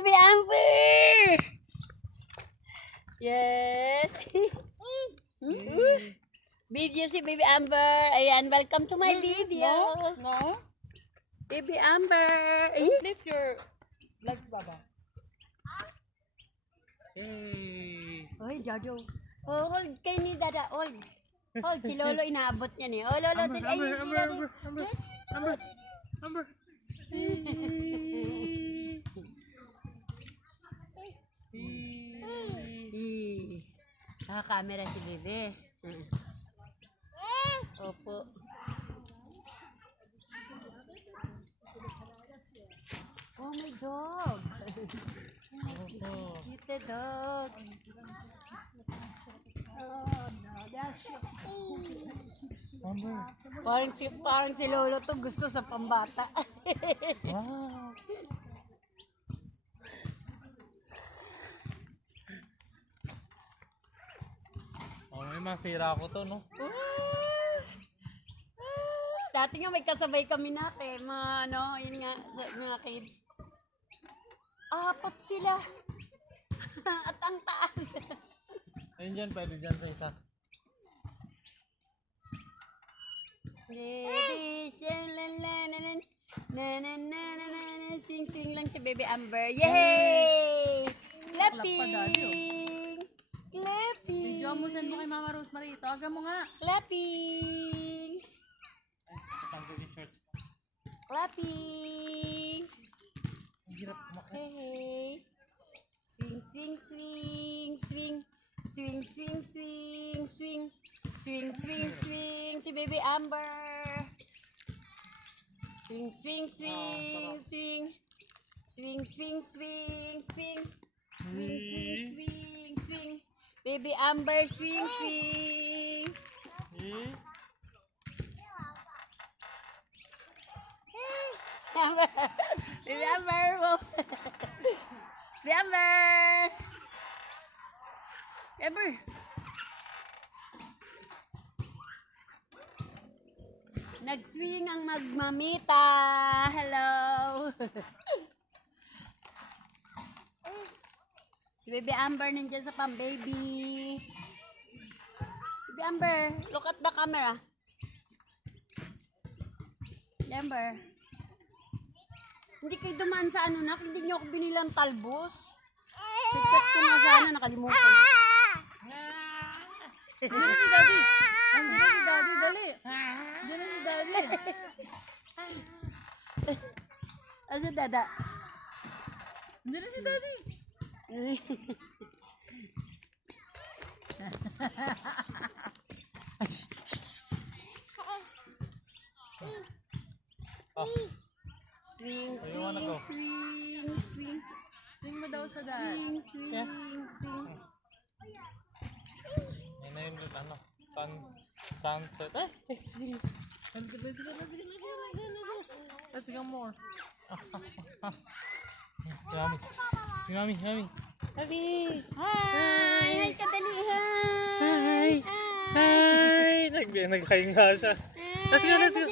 Baby Amber! Yes! Video si Baby Amber. Ayan, welcome to my video. No? Baby Amber. Lift your legs, Baba. Yay! Oy, Jojo. Oh, hold kayo ni Dada. Hold. Hold, si Lolo inaabot niya eh. Oh, Lolo. Amber, Ayun, si Lolo. Amber. Naka-camera si Bebe. Opo. Oh my dog. Cute dog. Parang si Lolo to gusto sa pambata. Wow! Oh, may masira ako to, no? Dati nga may kasabay kami na yun nga, mga kids. Apat sila. At ang taas. Ayun dyan, pwede dyan sa isa. Baby, swing swing lang si Baby Amber. Yay! Clapping! Clapping! Video mo, send mo kay Mama Rosemary. Tawagan mo nga. Clapping! Tanggal yung shorts. Clapping! Ang hirap kumakit. Hey! Swing, swing, swing, swing. Swing, swing, swing, swing. Swing, swing, swing. Si Baby Amber. Swing, swing, swing, swing. Swing, swing, swing, swing. Swing, swing, swing, swing. Baby Amber, swing, swing. Amber. Baby Amber. Baby Amber. Amber. Nag-swing ang magmamita. Hello. Si Baby Amber nandiyan sa pang-baby. Baby Amber, look at the camera. Baby Amber. Hindi kayo dumaan sa ano na, hindi nyo ako binilang talbos. Check ko nga sana, nakalimutan. Diyan si Daddy. Diyan si Daddy, dali. Diyan si Daddy. Asa Dada? Diyan si Daddy. Swing, Ayun, swing, ako. swing, swing. Swing mo daw sa dad. Swing, swing, Yeah. swing. Yan na yung ano, sunset. Ay! Let's go more. Yummy. Si Mami, Mami. Mami! Hi! Hi, kadalihan! Hi! Hi! Nagkahinga siya. Let's go, let's go.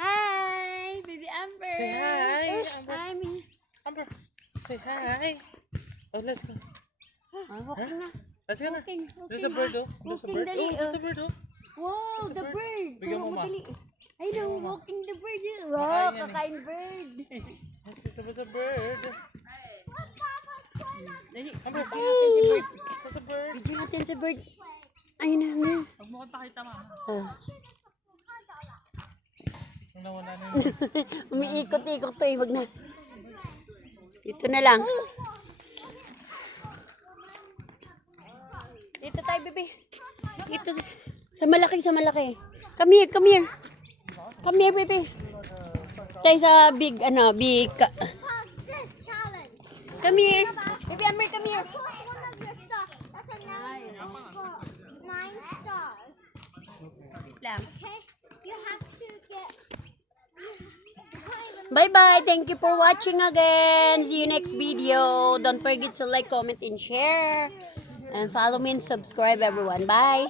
Hi! Baby Amber! Say hi, Amber. Hi, me. Amber, say hi. Oh, let's go. Walking na. Let's go na. Walking, There's a bird, oh. There's a Walking, bird. dali, Oh, there's a bird, oh. Wow, the bird! Bigyan mo, Ma. Dali. Ay, no, walking the bird. Wow, Kakain yan, kakain bird. There's a bird. Dali, Amber, bigyan natin si bird. there's a bird. Bigyan natin si bird. Ay, naman. Huwag mo kong pakita, Mama. Wala na yun. Umiikot-ikot to eh, wag na. Dito na lang. Dito tayo, bebe. Dito. Sa malaki, sa malaki. Come here, come here. Come here, bebe. Tayo sa big, big. Come here. Baby Amber, come here. Wait lang. Bye-bye. Thank you for watching again. See you next video. Don't forget to like, comment, and share. And follow me and subscribe, everyone. Bye.